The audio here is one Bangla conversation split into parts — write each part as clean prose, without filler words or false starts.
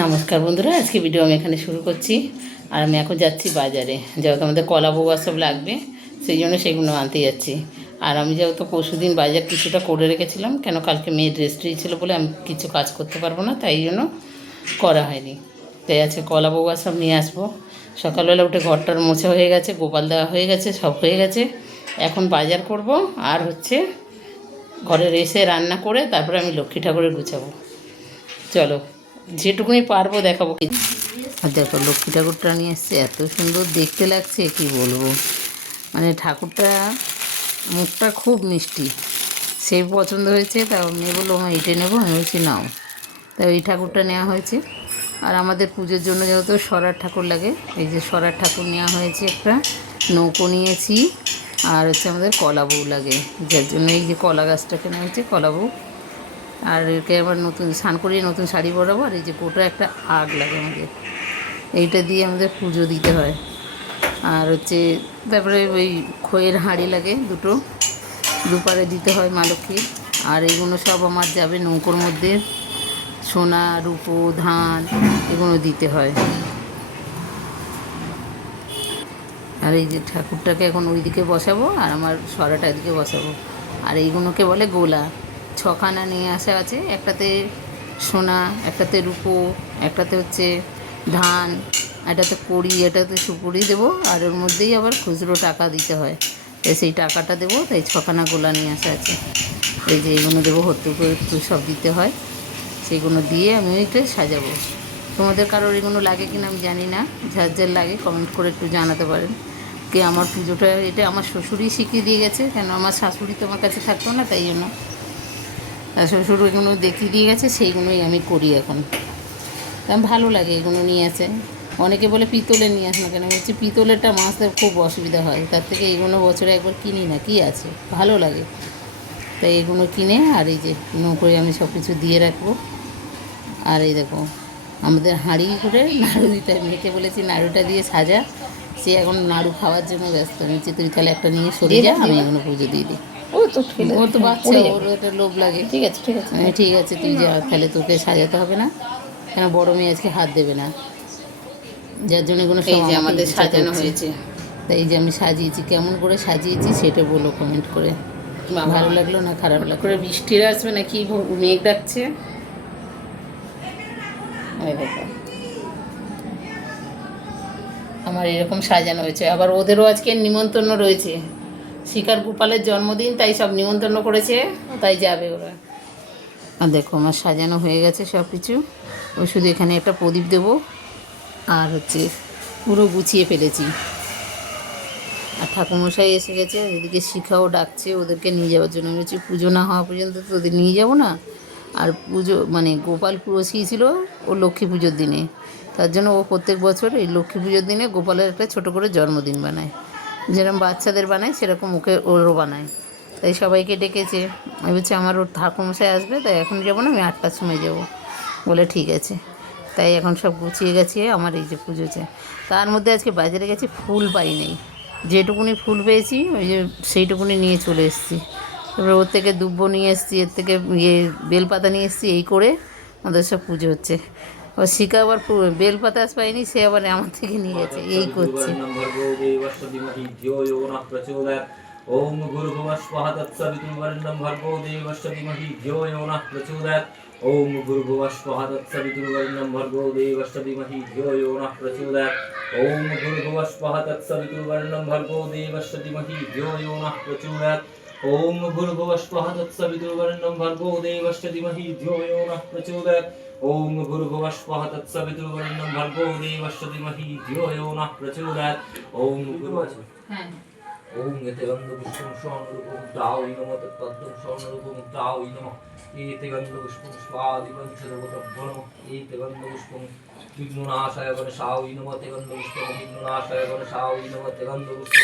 নমস্কার বন্ধুরা, আজকে ভিডিও আমি এখানে শুরু করছি। আর আমি এখন যাচ্ছি বাজারে, যেহেতু আমাদের কলা বউয়া সব লাগবে, সেই জন্য সেগুলো আনতে যাচ্ছি। আর আমি যেহেতু পরশুদিন বাজার কিছুটা করে রেখেছিলাম, কেন কালকে মেয়ের রেস্ট্রি ছিল বলে আমি কিছু কাজ করতে পারবো না, তাই জন্য করা হয়নি। তাই আজকে কলা বউয়া সব নিয়ে আসবো। সকালবেলা উঠে ঘরটার মোছা হয়ে গেছে, গোপাল দেওয়া হয়ে গেছে, সব হয়ে গেছে। এখন বাজার করব আর ঘরে এসে রান্না করে তারপরে আমি লক্ষ্মী ঠাকুরের গুছাবো। চলো, যেটুকুনি পারবো দেখাবো। কি আর দেখো, লক্ষ্মী ঠাকুরটা নিয়ে এসছে, এত সুন্দর দেখতে লাগছে কি বলবো। মানে ঠাকুরটা মুখটা খুব মিষ্টি, সেই পছন্দ হয়েছে। তা মেয়ে বললো আমার এটা নেবো, আমি বলছি নাও। তাই ওই ঠাকুরটা নেওয়া হয়েছে। আর আমাদের পুজোর জন্য যেহেতু সরার ঠাকুর লাগে, এই যে সরার ঠাকুর নেওয়া হয়েছে, একটা নৌকো নিয়েছি। আর আমাদের কলা বউ লাগে, যার জন্য এই যে কলা গাছটা কেনা হয়েছে, কলা বউ। আর একে আবার নতুন স্নান করিয়ে নতুন শাড়ি পরাবো। আর এই যে গোটা একটা আগ লাগে আমাদের, এইটা দিয়ে আমাদের পুজো দিতে হয়। আর তারপরে ওই খইয়ের হাঁড়ি লাগে দুপারে দিতে হয় মা লক্ষ্মীর। আর এগুলো সব আমার যাবে নৌকোর মধ্যে, সোনা রূপো ধান এগুলো দিতে হয়। আর এই যে ঠাকুরটাকে এখন ওইদিকে বসাবো, আর আমার সরাটা এদিকে বসাবো। আর এইগুলোকে বলে গোলা। ছখানা নিয়ে আসা আছে, একটাতে সোনা, একটাতে রূপো, একটাতে ধান, একটাতে কড়ি, এটাতে সুপুরি দেবো। আর ওর মধ্যেই আবার খুচরো টাকা দিতে হয়, তাই সেই টাকাটা দেবো। তাই ছখানা গোলা নিয়ে আসা আছে। এই যে এইগুলো দেবো, হত্যু সব দিতে হয়। সেইগুলো দিয়ে আমি ওইটা সাজাবো। তোমাদের কারোর এগুলো লাগে কিনা আমি জানি না, যার যার লাগে কমেন্ট করে একটু জানাতে পারেন। কি আমার পুজোটা এটা আমার শ্বশুরই শিখিয়ে দিয়ে গেছে, কেন আমার শাশুড়ি তো আমার কাছে থাকতো না, তাই জন্য আর শ্বশুর এগুলো দেখিয়ে দিয়ে গেছে, সেইগুলোই আমি করি এখন। আমার ভালো লাগে এগুলো নিয়ে আসে। অনেকে বলে পিতলের নিয়ে আস না কেন, আমি বলছি পিতলেরটা মাছতে খুব অসুবিধা হয়, তার থেকে এইগুলো বছরে একবার কিনি না, কি আছে, ভালো লাগে। তাই এগুলো কিনে আর এই যে করে আমি সব কিছু দিয়ে রাখবো। আর এই দেখো, আমাদের হাঁড়ি করে নাড়ু দিতে হয়। মেয়েকে বলেছি নাড়ুটা দিয়ে সাজা, সে এখন নাড়ু খাওয়ার জন্য ব্যস্ত। আমি বলছি তুই তাহলে একটা নিয়ে সরে যা, আমি এগুলো পুজো দিয়ে দিই। ও তো বাচ্চা, ওর একটা লোভ লাগে। ঠিক আছে ঠিক আছে, ঠিক আছে তুই যা, তাহলে তোকে সাজাতে হবে না, কেন বড় মেয়ে আজকে হাত দেবে না, যার জন্য এগুলো সব আমাদের সাজানো হয়েছে। তাই এই যে আমি সাজিয়েছি, কেমন করে সাজিয়েছি সেটা বলো কমেন্ট করে। ভালো লাগলো না খারাপ লাগলো? করে বৃষ্টির আসবে নাকি মেঘ ডাকছে। দেখো আমার এরকম সাজানো হয়েছে। আবার ওদেরও আজকে নিমন্ত্রণ রয়েছে, শিকার গোপালের জন্মদিন, তাই সব নিমন্ত্রণ করেছে, তাই যাবে ওরা। আর দেখো আমার সাজানো হয়ে গেছে সব কিছু। ওই শুধু এখানে একটা প্রদীপ দেবো। আর পুরো গুছিয়ে ফেলেছি। আর ঠাকুরমশাই এসে গেছে, এদিকে শিখাও ডাকছে ওদেরকে নিয়ে যাওয়ার জন্য। আমি বলছি পুজো না হওয়া পর্যন্ত তো ওদের নিয়ে যাবো না। আর পুজো মানে গোপাল বসিয়েছিল ও লক্ষ্মী পুজোর দিনে, তার জন্য ও প্রত্যেক বছর এই লক্ষ্মী পুজোর দিনে গোপালের একটা ছোটো করে জন্মদিন বানায়, যেরকম বাচ্চাদের বানায় সেরকম ওরও বানায়। তাই সবাইকে ডেকেছে। আমি বলছি আমার ওর ঠাকুরমশাই আসবে, তাই এখন যাবো না, আমি 8টার সময় যাবো। বলে ঠিক আছে। তাই এখন সব গুছিয়ে গেছে আমার এই যে পুজোতে। তার মধ্যে আজকে বাজারে গেছি, ফুল পাই নেই। যেটুকুনি ফুল পেয়েছি ওই যে সেইটুকুনি নিয়ে চলে এসেছি। তারপরে ওর থেকে দুব্বো নিয়ে এসেছি, এর থেকে বেলপাতা নিয়ে এসেছি, এই করে আমাদের সব পুজো হচ্ছে। ও শিখা আবার বেলপাতা পাইনি, সে আবার আমার থেকে নিয়ে গেছে, এই করছে। ওম ভূর্ভুবস্বঃ তৎসবিতুর্বরেণ্যং ভর্গো দেবস্য ধীমহি ধিয়ো यो नः प्रचोदयात्। ओम भूर्भुवस्वः तत्सवितुर्वरेण्यं भर्गो देवस्य धीमहि धियो यो नः प्रचोदयात्। ओम भूर्भुवस्वः तत्सवितुर्वरेण्यं भर्गो देवस्य धीमहि धियो यो नः प्रचोदयात्। ओम भूर्भुवस्वः तत्सवितुर्वरेण्यं भर्गो देवस्य धीमहि धियो यो नः प्रचोदयात्। ओम भूर्भुवस्वः तत्सवितुर्वरेण्यं भर्गो देवस्य धीमहि धियो यो नः प्रचोदयात्। ओम भूर्भुवस्वः ओम यते गन्धपुष्पं स्वर्णरूपं तावै नमः तत्पद्मं स्वर्णरूपं तावै नमः। एते गन्धपुष्पं स्वादिपञ्चदेवताभ्यो नमः। एते गन्धपुष्पं विघ्ननाशाय गणेशाय नमः। ते गन्धपुष्पं विघ्ननाशाय गणेशाय नमः। ते गन्धपुष्पं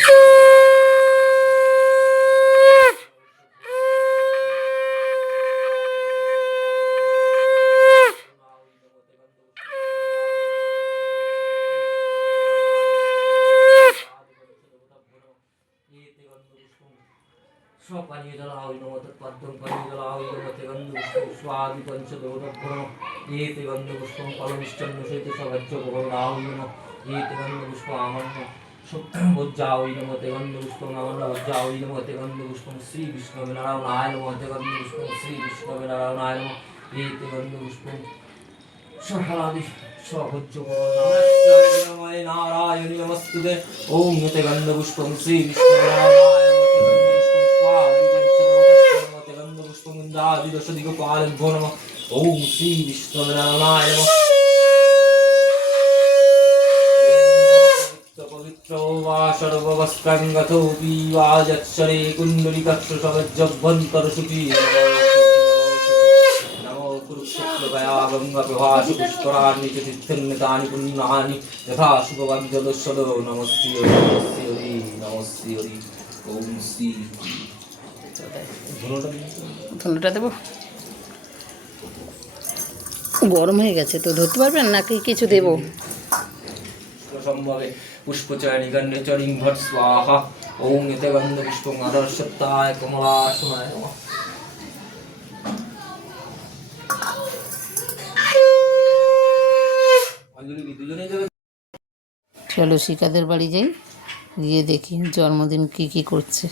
सब पानी जलाओ नमः तत्पद्मं पानी जलाओ नमः। ते गन्धपुष्पं स्वादि पंचदोदभ्रम एते गन्धपुष्पं फलमिष्टन्न सहित सगज्ज भवनाहुन एते गन्धपुष्पं आमन्न भुज्जावै नमः ते गन्धपुष्पं आमन्न भुज्जावै नमः ते गन्धपुष्पं श्री विष्णुनारायणाय नमः ते गन्धपुष्पं श्री विष्णुनारायणाय नमः एते गन्धपुष्पं सफलादि स्वभुज्ज भवनाय नारायण नमस्तुते ओम एते गन्धपुष्पं श्री विष्णुनारायणाय पुष्पमुंदादिदशदिगपालभ्यो नमः ओम श्री विष्णुनारायणाय नमः पवित्रो वा सर्ववस्त्रं गतोऽपि वा यत्सरे कुण्डलिकक्षसवज्जभ्यन्तरशुचि नमो कुरुक्षेत्रगया गङ्गाप्रभासु पुष्कराणि च तीर्थन्यतानि पुण्यानि यथा शुभवाग्यदस्सदो नमस्ते नमस्ते ओम श्री ধুনোটা দেবো গরম হয়ে গেছে তো ধরতে পারবেন নাকি কিছু দেবো সম্ভবে পুষ্পচয়নি গণ্যচরিং ভট স্বাহা ওম এতে গন্ধ পুষ্পং আদর্শত্তায় কমলাসনায় নমঃ অঞ্জলি দুজনে যাবে চলো শিকাদের বাড়ি যাই গিয়ে দেখি জন্মদিন কি কি করছে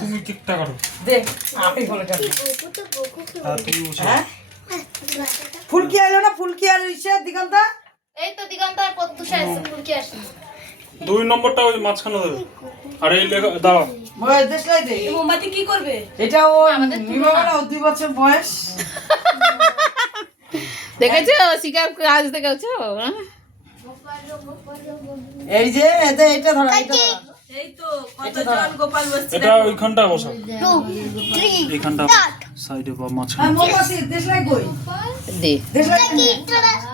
তুমি কেকটা কাটো ফুলকি আইলো না ফুলকি আর ইসে দিগন্তা এই তো দিগন্ত আর প্রত্যুষা এসে ফুলকি আসে 2 নম্বরটা ওই মাঝখানে দেবে আর এই লেখা দাও বয়স দেশলাই দে মোমবাতি কি করবে এটা ও নিবাবনা 2 বছর বয়স দেখেছো শিকা কাজ দেখেছো এই যে এতে এটা ধরা এটা এই তো কতজন গোপাল বসছে এটা ওইখানটা বসা এইখানটা সাইডে বা মাঝখানে হ্যাঁ মোমবাতি দেশলাই কই দে দেশলাই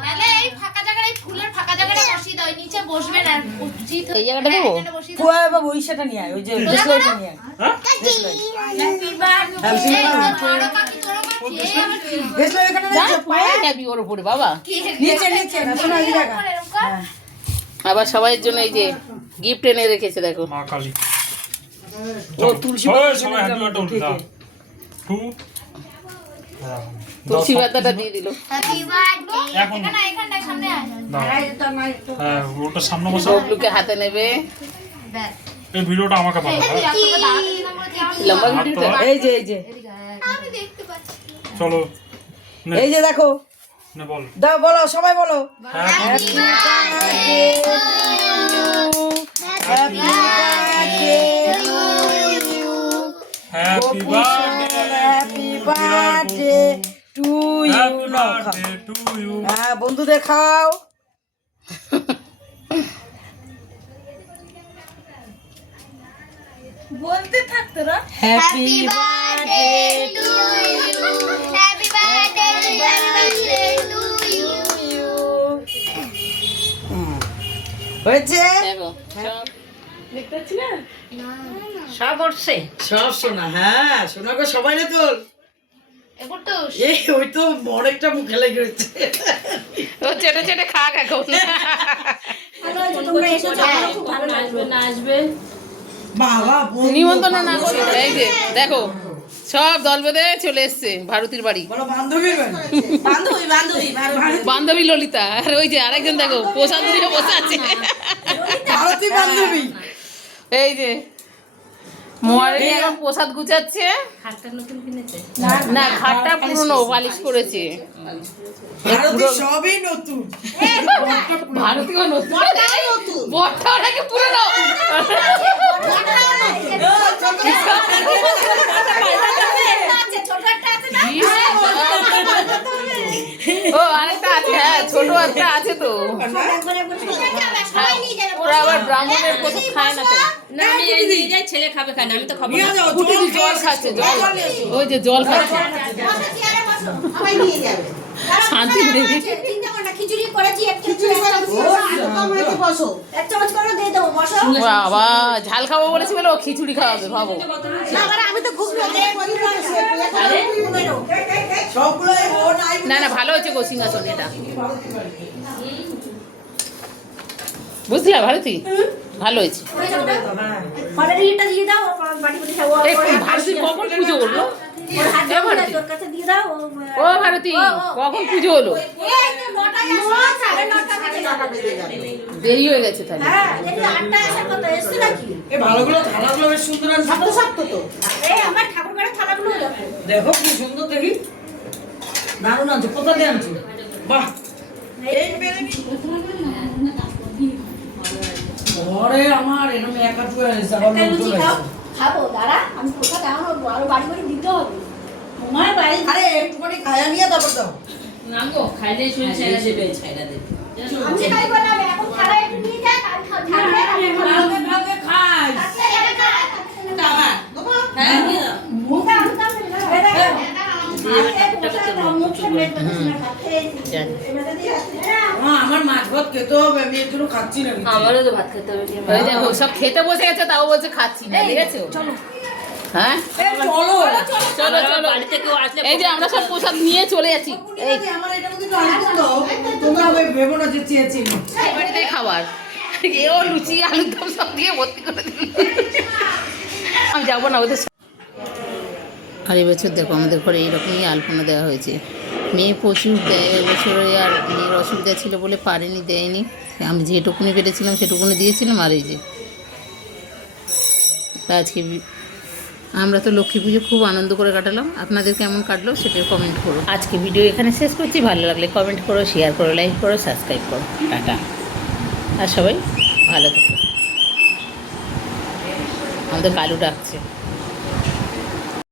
মানে এই ফাঁকা জায়গায় এই ফুলের ফাঁকা জায়গাটা বসিয়ে দাও নিচে বসবে না উচিত এই জায়গাটা দেবো কুয়া বাবু ওইটা নিয়ে আয় ওই যে দেশলাইটা নিয়ে আয় হ্যাঁ হ্যাপি বার্থডে বড় কাকি তোর কাকি দেশলাই এখানে নিচে পায়ে যাবি ওর উপরে বাবা নিচে নিচে না শোনা এই জায়গা আবার সবাইয়ের জন্য এই যে গিফট এনে রেখেছে দেখো মা কালী ও তুলসী সবাই সবাই হ্যাপি বার্থডে দাও টু তুলসী পাতাটা দিয়ে দিল হ্যাপি বার্থডে এখন এখানটা সামনে আয় হ্যাঁ ওটা সামনে বসা ববলুকে হাতে নেবে দেখ এই ভিডিওটা আমাকে পাঠাও তোকে দাঁড়াতে দিলাম বলে তুই আমার লম্বা ভিডিওটা এই যে আমি দেখতে পাচ্ছি চলো নে এই যে দেখো নে বল দাও বলো সবাই বলো happy happy birthday happy birthday happy birthday to you happy birthday to you হ্যাঁ বন্ধুদের খাও বলতে থাকতো না happy birthday to you happy birthday to you হয়েছে দেখো সব শোনা হ্যাঁ শোনা গো সবাই না তোর এগুটুস এই ওই তো বড় একটা মুখে লেগে রয়েছে ও চেটে চেটে খাক এখন তোমরা এসেছো আমার খুব ভালো লাগবে না আসবে বাবা নিমন্ত্রণ না করে এই যে দেখো সব দল বেঁধে চলে এসছে ভারতীর বাড়ি বলো বান্ধবীর বান্ধবী বান্ধবী বান্ধবী ললিতা আর ওই যে আরেকজন দেখো প্রসাদ দিয়ে বসে আছে ভারতী বান্ধবী এই যে মোয়ারে এখন প্রসাদ গুছাচ্ছে না খাটটা পুরনো পালিশ করেছে ভারতী সবই নতুন ভারতীয় নতুন বটটা নাকি পুরনো ও আরেকটা আছে হ্যাঁ ছোট একটা আছে তো ওরা আবার ব্রাহ্মণের প্রসাদ খায় না তো না আমি এই নিয়ে যাই ছেলে খাবে খায় না আমি তো খাবো না কুটুরি জল খাচ্ছে জল ওই যে জল খাচ্ছে শান্তি নেই খিচুড়ি করেছি এক চামচ করে দিয়ে দেবো বসো বাবা ঝাল খাবো বলেছি বলে ও খিচুড়ি খাওয়াবে ভাবো আমি তো খুব সবগুলোই ও নাই না না ভালো হচ্ছে গো সিংহাসন এটা বুঝলা ভারতী? ভালো হয়েছে। ফলের ইয়েটা দিয়ে দাও, বাটি বাটি খাবো। এই ভারতী কখন পুজো হলো? ওর হাত এ ভারতী, তোর কাছে দিয়ে দাও। ও ভারতী কখন পুজো হলো? এই তো 9টায় আসছে, 9:30 বেজে যাবে। দেরি হয়ে গেছে তাহলে। হ্যাঁ, দেখি 8টায় আসার কথা, এসছে নাকি? এ ভালোগুলো থালাগুলো বেশ সুন্দর আছে। শক্ত শক্ত তো। এই আমার ঠাকুর ঘরের থালাগুলো দেখো। দেখো কি সুন্দর দেখি। দারুণ আছে, কোথা দিয়ে আনছো? বাহ, এই মেরে নি। ঘরে আমার এরকম একা চুয়ে আছে, আবার একটা লোক লুচি চলে খাও। আসছে। খাবো, দাঁড়া, আমি কোথা দাও না, আরো বাড়ি বাড়ি দিতে হবে। তোমার বাড়ি আরে একটুখানি খায়া নিয়ে তারপর দাও। আমি খাইবো না, এখন থালা একটু নিয়ে যা, কাল খাও, থাকবে না। ভাগে ভাগে খাই। থাকলে এনে খা, থাকলে না। হ্যাঁ, নিয়ে দাও। মুখে আলুদম দিলে না, এই দেখো। মুখ সামনে করছিস না, খাচ্ছে। এবারে দিয়ে আসছে। আমার মাছ ভাত খেতে হবে, আমি এর জন্য খাচ্ছি না। আমারও তো ভাত খেতে হবে। ওই দেখো সব খেতে বসে গেছে, তাও বলছে খাচ্ছি না, দেখেছো? হ্যাঁ এই চলো। চলো চলো, এই যে আমরা সব প্রসাদ নিয়ে চলে যাচ্ছি। এই আমার এটার মধ্যে একটু আলু দাও। তোমরা ওই ভেবো না যে চেয়েছি। এই বাড়িতে খাবার, এও লুচি আলুর দম সব দিয়ে ভর্তি করে দিল। আমি যাবো না ওদের। আর এবছর দেখো আমাদের ঘরে এইরকমই আলপনা দেওয়া হয়েছে। মেয়ে প্রচুর দেয়, এবছরে আর মেয়ের অসুবিধা ছিল বলে পারেনি, দেয়নি। আমি যেটুকুনি পেরেছিলাম সেটুকুনি দিয়েছিলাম। আর এই যে আজকে আমরা তো লক্ষ্মী পুজো খুব আনন্দ করে কাটালাম। আপনাদের কেমন কাটলো সেটা কমেন্ট করো। আজকে ভিডিও এখানে শেষ করছি। ভালো লাগলে কমেন্ট করো, শেয়ার করো, লাইক করো, সাবস্ক্রাইব করো। টাটা। আর সবাই ভালো থেকো। আমাদের কালু ডাকছে।